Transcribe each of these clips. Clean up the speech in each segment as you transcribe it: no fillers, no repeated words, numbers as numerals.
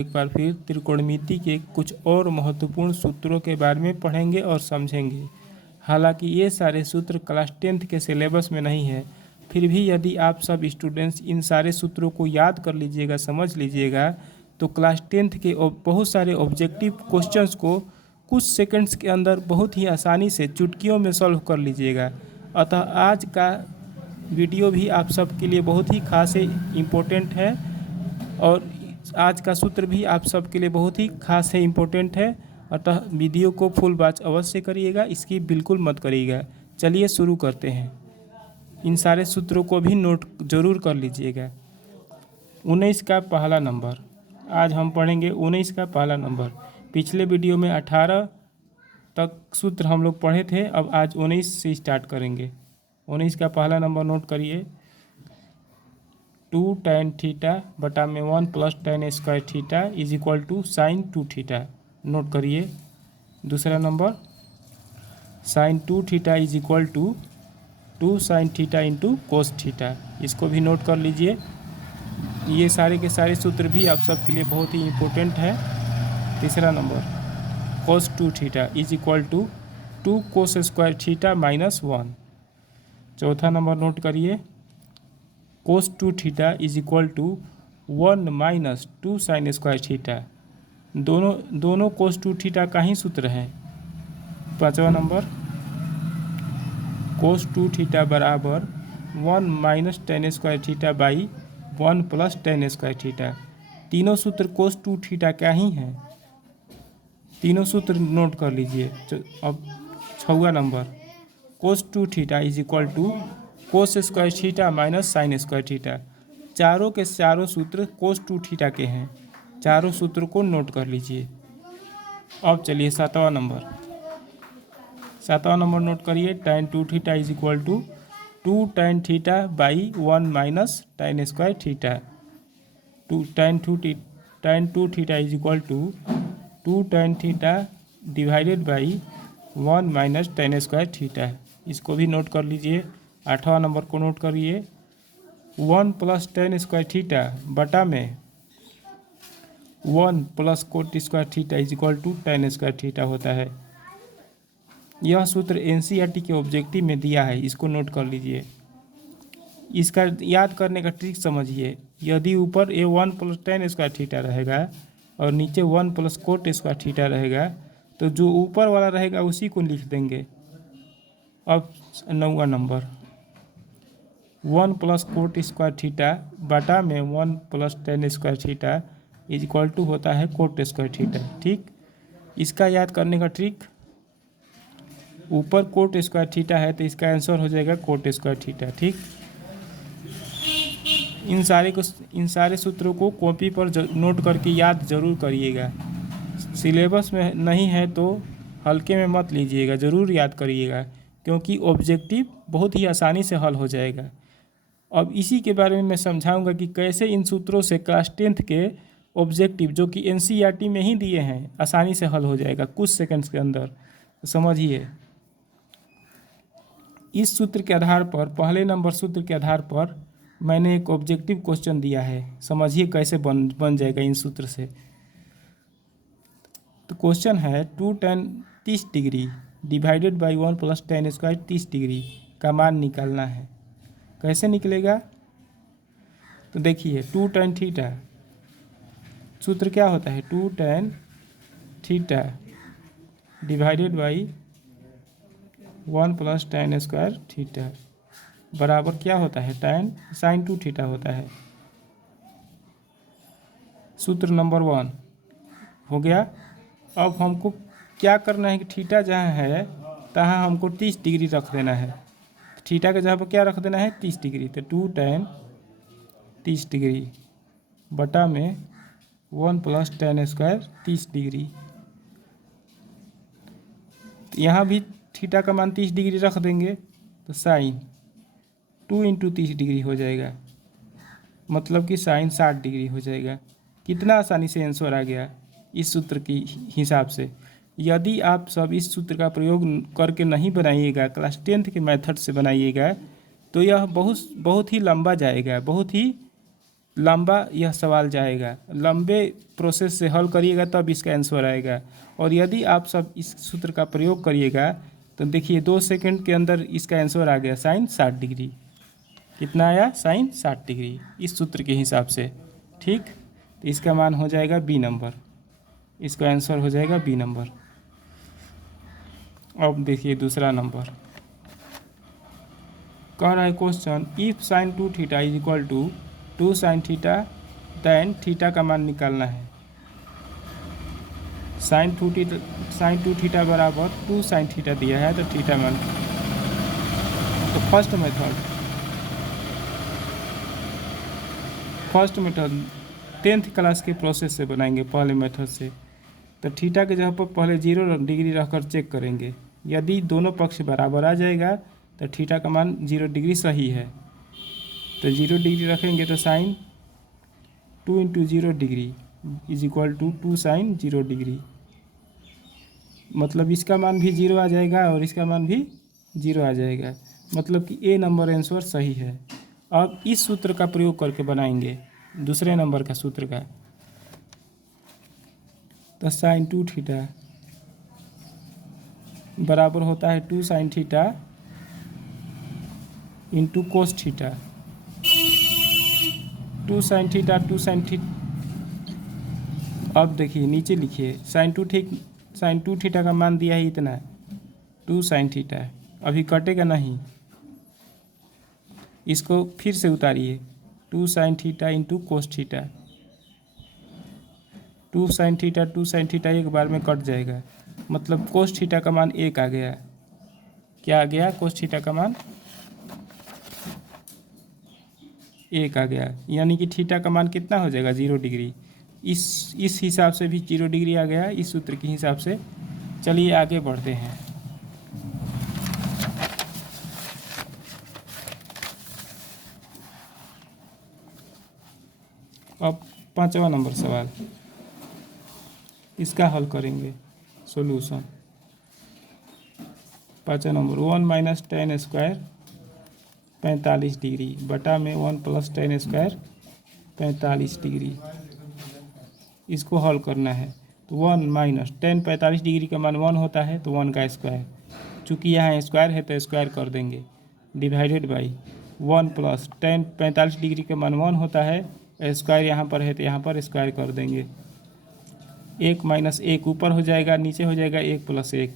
एक बार फिर त्रिकोणमिति के कुछ और महत्वपूर्ण सूत्रों के बारे में पढ़ेंगे और समझेंगे। हालांकि ये सारे सूत्र क्लास 10th के सिलेबस में नहीं है, फिर भी यदि आप सब स्टूडेंट्स इन सारे सूत्रों को याद कर लीजिएगा, समझ लीजिएगा, तो क्लास 10th के बहुत सारे ऑब्जेक्टिव क्वेश्चंस को कुछ सेकंड्स के अंदर बहुत ही आसानी से चुटकियों में सॉल्व कर लीजिएगा। अतः आज का वीडियो भी आप सब के लिए बहुत ही खास इम्पोर्टेंट है और आज का सूत्र भी आप सब के लिए बहुत ही खास है, इम्पोर्टेंट है। अतः वीडियो को फुल वॉच अवश्य करिएगा, इसकी बिल्कुल मत करिएगा। चलिए शुरू करते हैं। इन सारे सूत्रों को भी नोट ज़रूर कर लीजिएगा। 19 का पहला नंबर, आज हम पढ़ेंगे 19 का पहला नंबर। पिछले वीडियो में 18 तक सूत्र हम लोग पढ़े थे, अब आज 19 से स्टार्ट करेंगे। 19 का पहला नंबर नोट करिए, 2 tan थीटा बटा में 1 plus tan square theta is equal to sine 2 theta. Note करिए। दूसरा number, sine 2 theta is equal to 2 sine theta into cos theta, इसको भी नोट कर लीजिए। ये सारे के सारे सूत्र भी आप सब के लिए बहुत ही इम्पोर्टेंट है। तीसरा number, cos 2 theta is equal to 2 cos square theta minus 1। चौथा नंबर नोट करिए, cos 2 theta is equal to 1 minus 2 sine square theta. दोनों कोस 2 थीटा का ही सूत्र है। पाँचवा नंबर, कोस 2 थीटा बराबर 1 minus tan square theta by 1 plus tan square theta. तीनों सूत्र कोस 2 थीटा का ही हैं, तीनों सूत्र नोट कर लीजिए। अब छठवां number, cos 2 theta is equal to cos square theta minus sine square theta. चारों के चारों सूत्र कोस 2 थीटा के हैं, चारों सूत्र को नोट कर लीजिए। अब चलिए सातवां नंबर नोट करिए, tan 2 theta is equal to 2 tan theta by 1 minus tan square theta. tan 2 theta is equal to 2 tan theta divided by 1 minus tan square theta, इसको भी नोट कर लीजिए। आठवां नंबर को नोट करिए, 1 प्लस tan स्क्वायर थीटा बटा में 1 plus cot square theta is equal to tan square theta होता है। यह सूत्र एनसीईआरटी के ऑब्जेक्टिव में दिया है, इसको नोट कर लीजिए। इसका याद करने का ट्रिक समझिए। यदि ऊपर ये 1 प्लस tan स्क्वायर थीटा रहेगा और नीचे 1 प्लस कोट स्क्वायर थीटा रहेगा, तो जो ऊपर वाला रहेगा उसी को लिख देंगे। अब नौवां number, 1 plus cot square theta बटा में 1 plus tan square theta is equal to होता है कोट स्क्वायर थीटा। ठीक, इसका याद करने का ट्रिक, ऊपर कोट स्क्वायर थीटा है तो इसका आंसर हो जाएगा कोट स्क्वायर थीटा। ठीक, इन सारे सूत्रों को कॉपी पर नोट करके याद ज़रूर करिएगा। सिलेबस में नहीं है तो हल्के में मत लीजिएगा, ज़रूर याद करिएगा, क्योंकि ऑब्जेक्टिव बहुत ही आसानी से हल हो जाएगा। अब इसी के बारे में मैं समझाऊंगा कि कैसे इन सूत्रों से क्लास 10th के ऑब्जेक्टिव, जो कि एनसीईआरटी में ही दिए हैं, आसानी से हल हो जाएगा कुछ सेकंड्स के अंदर। तो समझिए, इस सूत्र के आधार पर, पहले नंबर सूत्र के आधार पर मैंने एक ऑब्जेक्टिव क्वेश्चन दिया है। समझिए कैसे बन जाएगा इन सूत्र से। तो क्वेश्चन है 2 tan 30 degree divided by 1 plus tan square 30 degree का मान निकालना है। कैसे निकलेगा? तो देखिए, 2 tan थीटा, सूत्र क्या होता है, 2 tan theta divided by 1 plus tan square theta बराबर क्या होता है, tan साइन 2 थीटा होता है। सूत्र नंबर 1 हो गया। अब हमको क्या करना है कि थीटा जहाँ है तहाँ हमको 30 डिग्री रख देना है। थीटा के जगह पर क्या रख देना है, 30 डिग्री। तो 2 tan 30 डिग्री बटा में 1 प्लस tan स्क्वायर 30 डिग्री। यहाँ भी थीटा का मान 30 डिग्री रख देंगे तो साइन 2 इंटू 30 डिग्री हो जाएगा, मतलब कि साइन 60 डिग्री हो जाएगा। कितना आसानी से आंसर आ गया इस सूत्र के हिसाब से। यदि आप सब इस सूत्र का प्रयोग करके नहीं बनाइएगा, क्लास 10th के मेथड से बनाइएगा, तो यह बहुत ही लंबा जाएगा, बहुत ही लंबा यह सवाल जाएगा, लंबे प्रोसेस से हल करिएगा तब इसका आंसर आएगा। और यदि आप सब इस सूत्र का प्रयोग करिएगा तो देखिए 2 सेकंड के अंदर इसका आंसर आ गया साइन 60 डिग्री। कितना आया? साइन 60 डिग्री इस सूत्र के हिसाब से। ठीक, तो इसका मान हो जाएगा बी नंबर, इसका आंसर हो जाएगा बी नंबर। अब देखिए दूसरा नंबर कह रहा है question, if sine 2 theta is equal to 2 sine theta then theta का मान निकालना है। साइन 2 थीटा बराबर 2 साइन थीटा दिया है तो थीटा मान। तो फर्स्ट मेथड 10th क्लास के प्रोसेस से बनाएंगे, पहले मेथड से। तो थीटा के जगह पर पहले 0 डिग्री रखकर चेक करेंगे, यदि दोनों पक्ष बराबर आ जाएगा तो थीटा का मान 0 डिग्री सही है। तो 0 डिग्री रखेंगे तो sine 2 × 0 degree is equal to 2 sine 0 degree, मतलब इसका मान भी 0 आ जाएगा और इसका मान भी 0 आ जाएगा, मतलब कि ए नंबर आंसर सही है। अब इस सूत्र का प्रयोग करके बनाएंगे दूसरे नंबर का सूत्र का। तो साइन 2 थीटा बराबर होता है 2 sine theta into cos theta. 2 sine theta अब देखिए नीचे लिखिए, साइन 2 थीटा का मान दिया है इतना 2 साइन थीटा, अभी कटेगा नहीं, इसको फिर से उतारिए 2 sine theta into cos theta. 2 sine theta एक बार में कट जाएगा, मतलब कोस थीटा का मान 1 आ गया। क्या आ गया? कोस थीटा का मान 1 आ गया, यानी कि थीटा का मान कितना हो जाएगा? 0 डिग्री। इस हिसाब से भी 0 डिग्री आ गया इस सूत्र के हिसाब से। चलिए आगे बढ़ते हैं। अब 5वां नंबर सवाल, इसका हल करेंगे। सॉल्यूशन 5वां नंबर 1 माइनस टेन स्क्वायर 45 डिग्री बटा में 1 प्लस टेन स्क्वायर 45 डिग्री, इसको हल करना है। तो 1 माइनस टेन 45 डिग्री का मान 1 होता है, तो 1 का स्क्वायर, चूँकि यहाँ स्क्वायर है तो स्क्वायर कर देंगे, divided by 1 plus ten 45 degree का मान 1 होता है, स्क्वायर यहाँ पर है तो यहाँ पर स्क्वायर कर देंगे। 1 माइनस 1 ऊपर हो जाएगा, नीचे हो जाएगा 1 प्लस 1,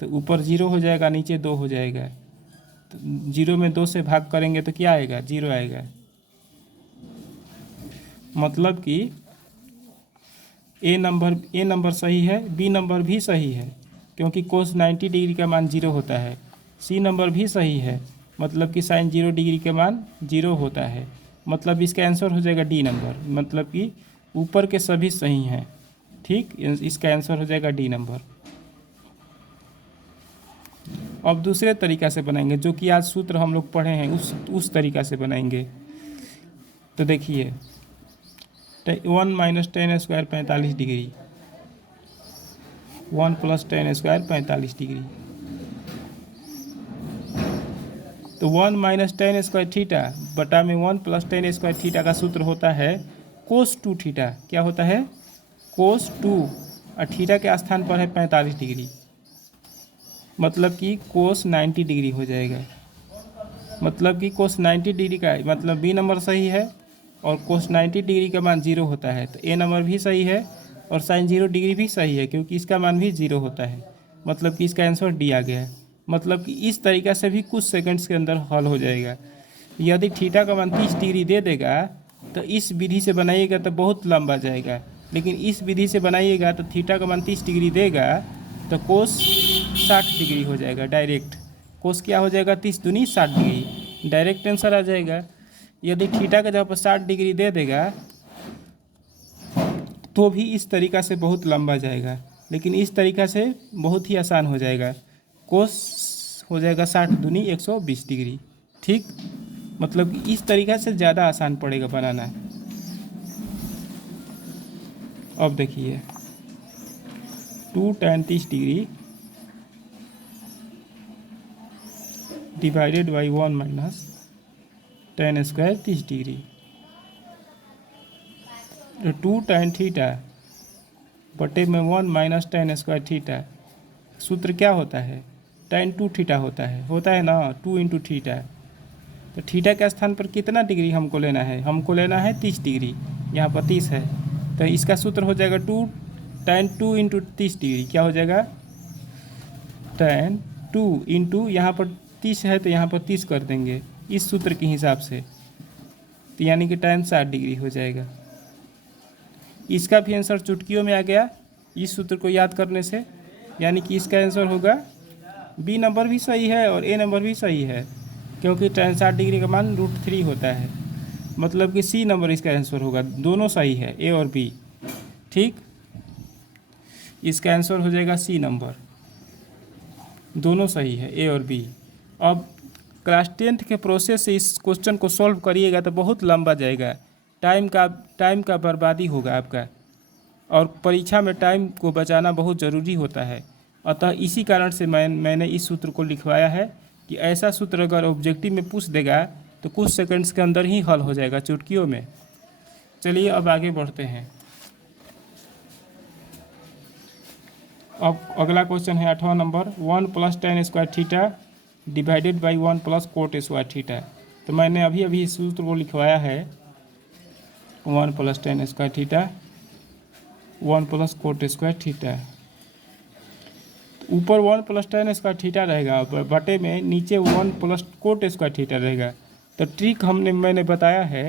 तो ऊपर 0 हो जाएगा, नीचे 2 हो जाएगा। तो 0 में 2 से भाग करेंगे तो क्या आएगा? 0 आएगा, मतलब कि ए नंबर सही है, बी नंबर भी सही है क्योंकि कोस 90 डिग्री का मान 0 होता है। सी नंबर भी सही है, मतलब कि साइन 0 डिग्री का मान 0 होता है, मतलब इसका आंसर हो जाएगा डी नंबर, मतलब कि ऊपर के सभी सही हैं। ठीक, इसका आंसर हो जाएगा डी नंबर। अब दूसरे तरीका से बनाएंगे, जो कि आज सूत्र हम लोग पढ़े हैं उस तरीका से बनाएंगे। तो देखिए 1 minus ten square 45 degree 1 plus ten square 45 degree, तो 1 माइनस टेन स्क्वायर थीटा बटा में 1 प्लस टेन स्क्वायर थीटा का सूत्र होता है कोस 2 थीटा। क्या होता है? कोस 2, और थीटा के स्थान पर है 45 डिग्री, मतलब कि कोस 90 डिग्री हो जाएगा, मतलब कि कोस 90 डिग्री का मतलब बी नंबर सही है, और कोस 90 डिग्री का मान 0 होता है, तो ए नंबर भी सही है, और साइन 0 डिग्री भी सही है क्योंकि इसका मान भी 0 होता है, मतलब कि इसका आंसर डी आ गया है। मतलब कि इस तरीक़ा से भी कुछ सेकंड्स के अंदर हल हो जाएगा। यदि थीटा का मान 30 डिग्री दे देगा तो इस विधि से बनाइएगा तो बहुत लंबा जाएगा, लेकिन इस विधि से बनाइएगा तो थीटा का मान 30 डिग्री देगा तो कोस 60 डिग्री हो जाएगा डायरेक्ट। कोस क्या हो जाएगा? 30 दूनी 60 डिग्री, डायरेक्ट आंसर आ जाएगा। यदि थीटा का जगह पर 60 डिग्री दे देगा तो भी इस तरीक़ा से बहुत लंबा जाएगा, लेकिन इस तरीक़ा से बहुत ही आसान हो जाएगा। कोस हो जाएगा 60 दूनी 120 डिग्री। ठीक, मतलब कि इस तरीक़ा से ज़्यादा आसान पड़ेगा बनाना। अब देखिए 2 tan 30 degree divided by 1 minus ten square 30 degree, two tan theta बटे में 1 माइनस tan स्क्वायर थीटा। सूत्र क्या होता है? tan 2 थीटा होता है ना, 2 इंटू थीटा। तो थीटा के स्थान पर कितना डिग्री हमको लेना है? हमको लेना है 30 डिग्री, यहाँ पर 30 है, तो इसका सूत्र हो जाएगा tan 2 इंटू 30 डिग्री। क्या हो जाएगा? tan 2 इंटू, यहाँ पर 30 है तो यहाँ पर 30 कर देंगे इस सूत्र के हिसाब से, तो यानी कि tan 60 डिग्री हो जाएगा। इसका भी आंसर चुटकियों में आ गया इस सूत्र को याद करने से, यानी कि इसका आंसर होगा बी नंबर भी सही है और ए नंबर भी सही है, क्योंकि tan 60 डिग्री का मान √3 होता है, मतलब कि सी नंबर इसका आंसर होगा। दोनों सही है, ए और बी। ठीक, इसका आंसर हो जाएगा सी नंबर, दोनों सही है, ए और बी। अब क्लास 10th के प्रोसेस से इस क्वेश्चन को सॉल्व करिएगा तो बहुत लंबा जाएगा, टाइम का बर्बादी होगा आपका, और परीक्षा में टाइम को बचाना बहुत ज़रूरी होता है। अतः इसी कारण से मैंने इस सूत्र को लिखवाया है कि ऐसा सूत्र अगर ऑब्जेक्टिव में पूछ देगा तो कुछ सेकंड्स के अंदर ही हल हो जाएगा चुटकियों में। चलिए अब आगे बढ़ते हैं। अब अगला क्वेश्चन है 8वां नंबर, 1 plus tan square theta divided by 1 plus cot square theta. तो मैंने अभी इस सूत्र को लिखवाया है 1 plus tan square theta 1 plus cot square theta. ऊपर 1 प्लस tan स्क्वायर थीटा रहेगा, बटे में नीचे 1 प्लस कोट स्क्वायर थीटा रहेगा। तो ट्रिक मैंने बताया है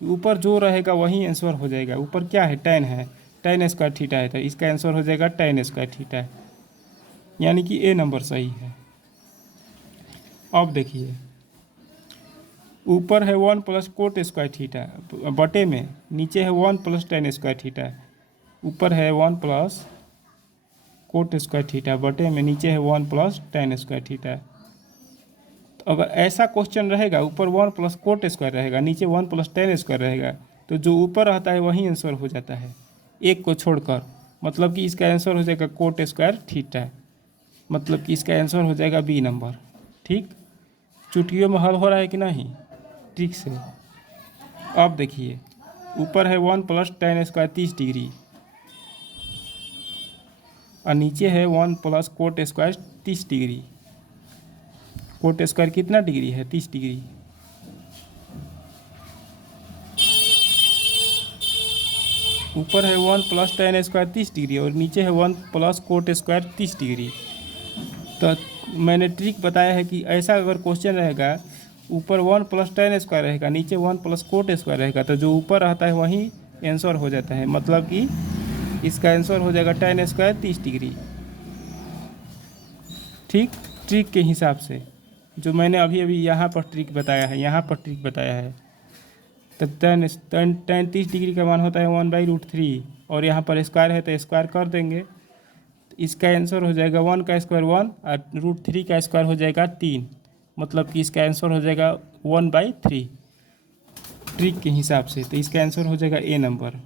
कि ऊपर जो रहेगा वही आंसर हो जाएगा। ऊपर क्या है? tan स्क्वायर थीटा है, तो इसका आंसर हो जाएगा tan स्क्वायर थीटा, यानी कि ए नंबर सही है। अब देखिए, ऊपर है 1 प्लस कोट स्क्वायर थीटा, बटे में नीचे है 1 प्लस tan स्क्वायर थीटा। ऊपर है 1 प्लस कोट स्क्वायर थीटा, बटे में नीचे है 1 प्लस tan स्क्वायर थीटा। तो अगर ऐसा क्वेश्चन रहेगा, ऊपर 1 प्लस कोट स्क्वायर रहेगा, नीचे 1 प्लस tan स्क्वायर रहेगा, तो जो ऊपर रहता है वही आंसर हो जाता है, एक को छोड़कर। मतलब कि इसका आंसर हो जाएगा कोट स्क्वायर थीटा, मतलब कि इसका आंसर हो जाएगा बी नंबर। ठीक, चुटकियों में हल हो रहा है कि नहीं? ठीक से। अब देखिए, ऊपर है 1 प्लस tan स्क्वायर 30 डिग्री और नीचे है 1 plus cot square 30 degree. Coat square कितना डिग्री है? 30 डिग्री। ऊपर है 1 प्लस tan स्क्वायर 30 डिग्री और नीचे है 1 प्लस कोट स्क्वायर 30 डिग्री। तो मैंने ट्रिक बताया है कि ऐसा अगर क्वेश्चन रहेगा, ऊपर 1 प्लस tan स्क्वायर रहेगा, नीचे 1 प्लस कोट स्क्वायर रहेगा, तो जो ऊपर रहता है वही आंसर हो जाता है। मतलब कि इसका आंसर हो जाएगा tan स्क्वायर 30 डिग्री। ठीक, ट्रिक के हिसाब से जो मैंने अभी यहाँ पर ट्रिक बताया है, तो tan 30 डिग्री का मान होता है 1/√3, और यहाँ पर स्क्वायर है तो स्क्वायर कर देंगे, तो इसका आंसर हो जाएगा 1 का स्क्वायर 1 और √3 का स्क्वायर हो जाएगा 3, मतलब कि इसका आंसर हो जाएगा 1/3 ट्रिक के हिसाब से। तो इसका आंसर हो जाएगा ए नंबर।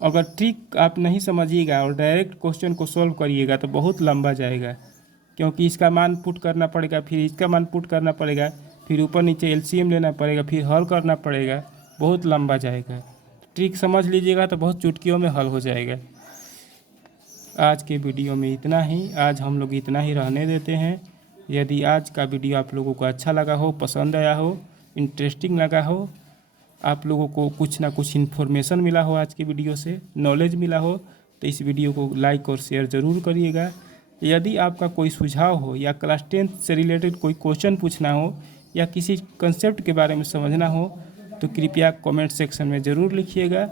अगर ट्रिक आप नहीं समझिएगा और डायरेक्ट क्वेश्चन को सॉल्व करिएगा तो बहुत लंबा जाएगा, क्योंकि इसका मान पुट करना पड़ेगा, फिर इसका मान पुट करना पड़ेगा, फिर ऊपर नीचे एलसीएम लेना पड़ेगा, फिर हल करना पड़ेगा, बहुत लंबा जाएगा। ट्रिक समझ लीजिएगा तो बहुत चुटकियों में हल हो जाएगा। आज के वीडियो में इतना ही, आज हम लोग इतना ही रहने देते हैं। यदि आज का वीडियो आप लोगों को अच्छा लगा हो, पसंद आया हो, इंटरेस्टिंग लगा हो, आप लोगों को कुछ ना कुछ इन्फॉर्मेशन मिला हो, आज की वीडियो से नॉलेज मिला हो, तो इस वीडियो को लाइक और शेयर ज़रूर करिएगा। यदि आपका कोई सुझाव हो या क्लास 10th से रिलेटेड कोई क्वेश्चन पूछना हो या किसी कंसेप्ट के बारे में समझना हो तो कृपया कमेंट सेक्शन में ज़रूर लिखिएगा।